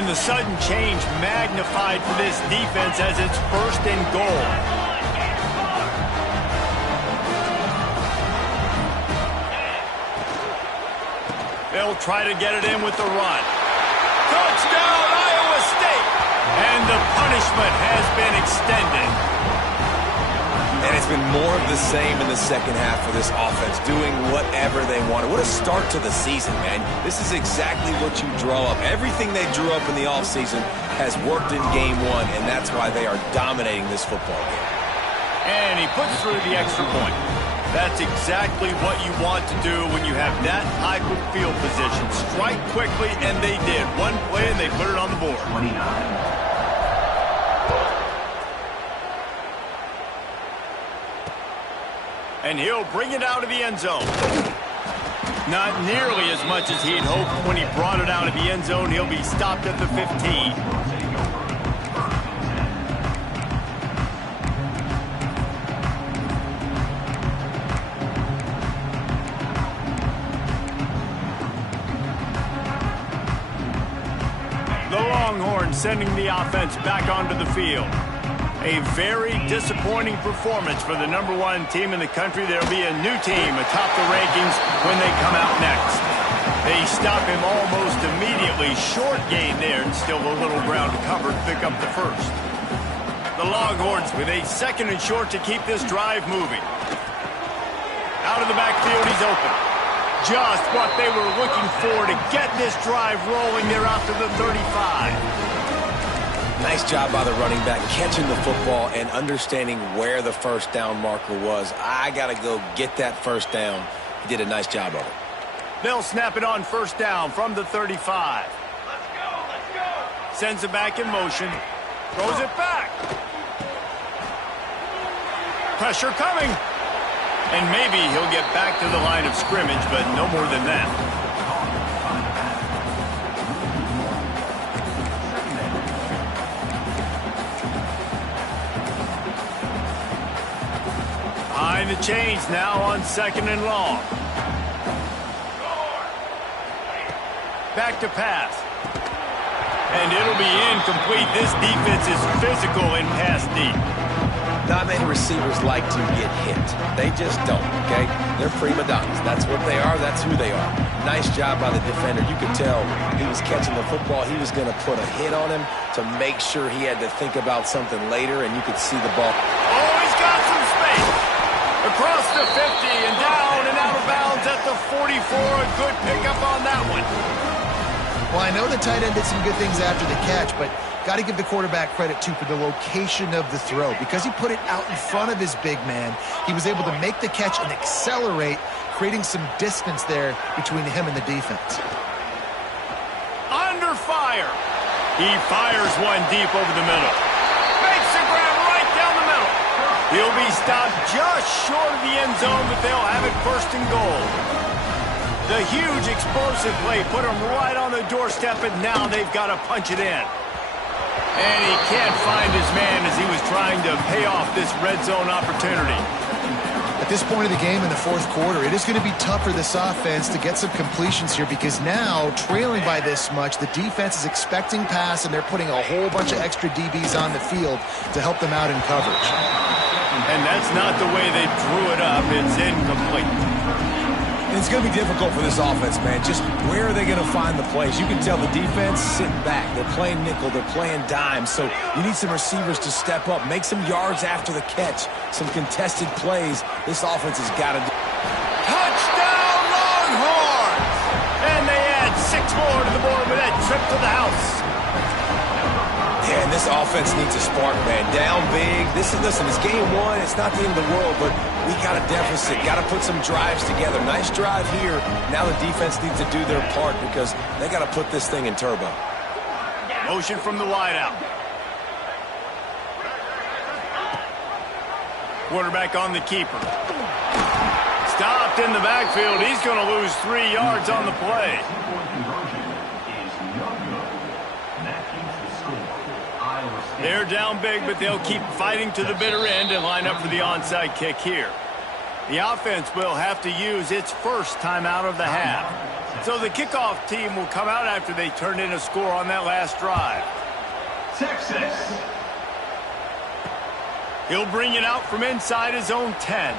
And the sudden change magnified for this defense as it's 1st and goal. They'll try to get it in with the run. Touchdown, Iowa State! And the punishment has been extended. And it's been more of the same in the second half for this offense, doing whatever they wanted. What a start to the season, man. This is exactly what you draw up. Everything they drew up in the offseason has worked in game one, and that's why they are dominating this football game. And he puts through the extra point. That's exactly what you want to do when you have that type of field position. Strike quickly, and they did. One play, and they put it on the board. 29. And he'll bring it out of the end zone. Not nearly as much as he had hoped when he brought it out of the end zone. He'll be stopped at the 15. Longhorns sending the offense back onto the field. A very disappointing performance for the #1 team in the country. There'll be a new team atop the rankings when they come out next. They stop him almost immediately. Short gain there, and still a little ground to cover to pick up the first. The Longhorns with a 2nd and short to keep this drive moving. Out of the backfield, he's open. Just what they were looking for to get this drive rolling. They're out to the 35. Nice job by the running back, catching the football and understanding where the first down marker was. I got to go get that first down. He did a nice job of it. They'll snap it on first down from the 35. Let's go. Sends it back in motion. Throws it back. Pressure coming. And maybe he'll get back to the line of scrimmage, but no more than that. Behind the chains now on 2nd and long. Back to pass. And it'll be incomplete. This defense is physical in pass deep. Not many receivers like to get hit. They just don't, okay? They're prima donnas. That's what they are. That's who they are. Nice job by the defender. You could tell he was catching the football. He was going to put a hit on him to make sure he had to think about something later, and you could see the ball. Oh, he's got some space. Across the 50 and down and out of bounds at the 44. A good pickup on that one. Well, I know the tight end did some good things after the catch, but got to give the quarterback credit, too, for the location of the throw. Because he put it out in front of his big man, he was able to make the catch and accelerate, creating some distance there between him and the defense. Under fire. He fires one deep over the middle. Makes the grab right down the middle. He'll be stopped just short of the end zone, but they'll have it 1st and goal. The huge explosive play put him right on the doorstep, and now they've got to punch it in. And he can't find his man as he was trying to pay off this red zone opportunity. At this point of the game in the 4th quarter, it is going to be tough for this offense to get some completions here because now, trailing by this much, the defense is expecting pass, and they're putting a whole bunch of extra DBs on the field to help them out in coverage. And that's not the way they drew it up. It's incomplete. It's going to be difficult for this offense, man. Just where are they going to find the plays? You can tell the defense sitting back. They're playing nickel. They're playing dime. So you need some receivers to step up, make some yards after the catch, some contested plays. This offense has got to do. Touchdown, Longhorns! And they add 6 more to the board with that trip to the house. Yeah, and this offense needs a spark, man. Down big. Listen, it's game 1. It's not the end of the world, but we got a deficit. Got to put some drives together. Nice drive here. Now the defense needs to do their part because they got to put this thing in turbo. Motion from the wideout. Quarterback on the keeper. Stopped in the backfield. He's going to lose 3 yards on the play. They're down big, but they'll keep fighting to the bitter end and line up for the onside kick here. The offense will have to use its first timeout of the half. So the kickoff team will come out after they turn in a score on that last drive. Texas. He'll bring it out from inside his own 10.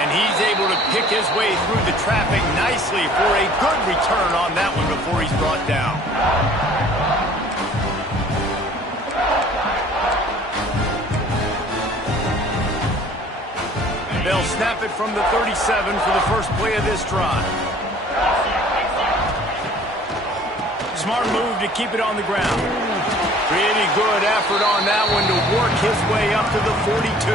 And he's able to pick his way through the traffic nicely for a good return on that one before he's brought down. They'll snap it from the 37 for the first play of this drive. Smart move to keep it on the ground. Pretty good effort on that one to work his way up to the 42.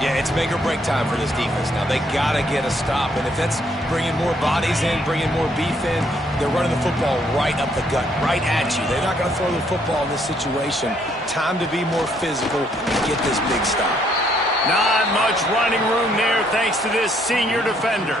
Yeah, it's make or break time for this defense. Now, they got to get a stop, and if that's bringing more bodies in, bringing more beef in, they're running the football right up the gut, right at you. They're not going to throw the football in this situation. Time to be more physical and get this big stop. Not much running room there thanks to this senior defender.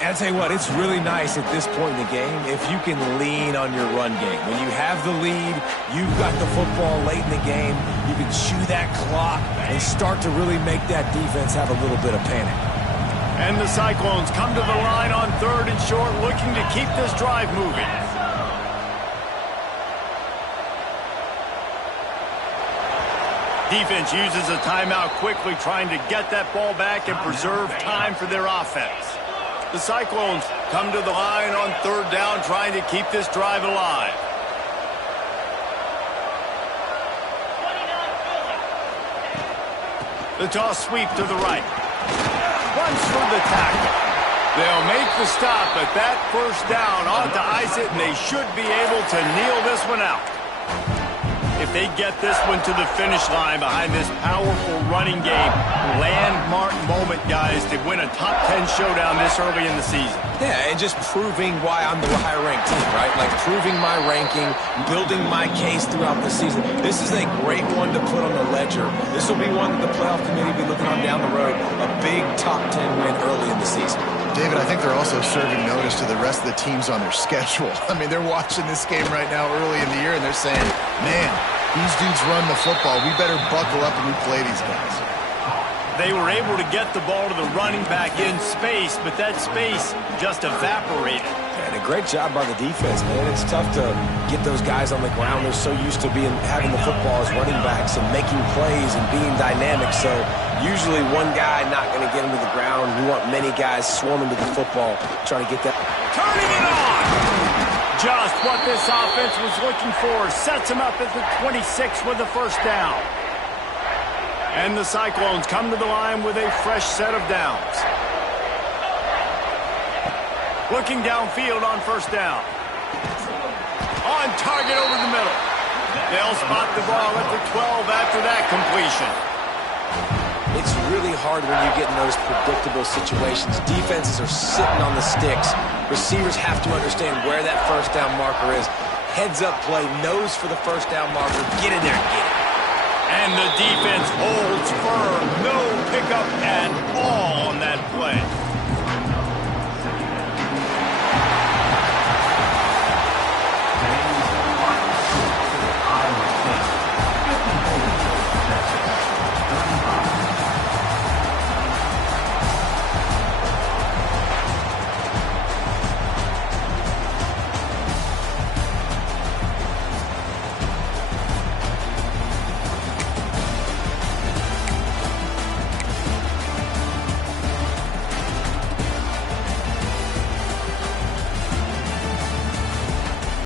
And I'll tell you what, it's really nice at this point in the game if you can lean on your run game. When you have the lead, you've got the football late in the game, you can chew that clock and start to really make that defense have a little bit of panic. And the Cyclones come to the line on 3rd and short, looking to keep this drive moving. Defense uses a timeout quickly, trying to get that ball back and preserve time for their offense. The Cyclones come to the line on third down, trying to keep this drive alive. The toss sweep to the right. Runs through the tackle. They'll make the stop, but that first down ought to ice it, and they should be able to kneel this one out. If they get this one to the finish line behind this powerful running game, landmark moment, guys, to win a top 10 showdown this early in the season. Yeah, and just proving why I'm the higher-ranked team, right? Like proving my ranking, building my case throughout the season. This is a great one to put on the ledger. This will be one that the playoff committee will be looking on down the road. A big top 10 win early in the season. David, I think they're also serving notice to the rest of the teams on their schedule. I mean, they're watching this game right now early in the year, and they're saying, man, these dudes run the football. We better buckle up and we play these guys. They were able to get the ball to the running back in space, but that space just evaporated. And a great job by the defense, man. It's tough to get those guys on the ground. They're so used to having the football as running backs and making plays and being dynamic. So usually one guy not going to get him to the ground. You want many guys swarming to the football, trying to get that. Turning it on! Just what this offense was looking for. Sets him up at the 26 with the first down. And the Cyclones come to the line with a fresh set of downs. Looking downfield on first down. On target over the middle. They'll spot the ball at the 12 after that completion. It's really hard when you get in those predictable situations. Defenses are sitting on the sticks. Receivers have to understand where that first down marker is. Heads up play, nose for the first down marker. Get in there and get it. And the defense holds firm. No pickup at all on that play.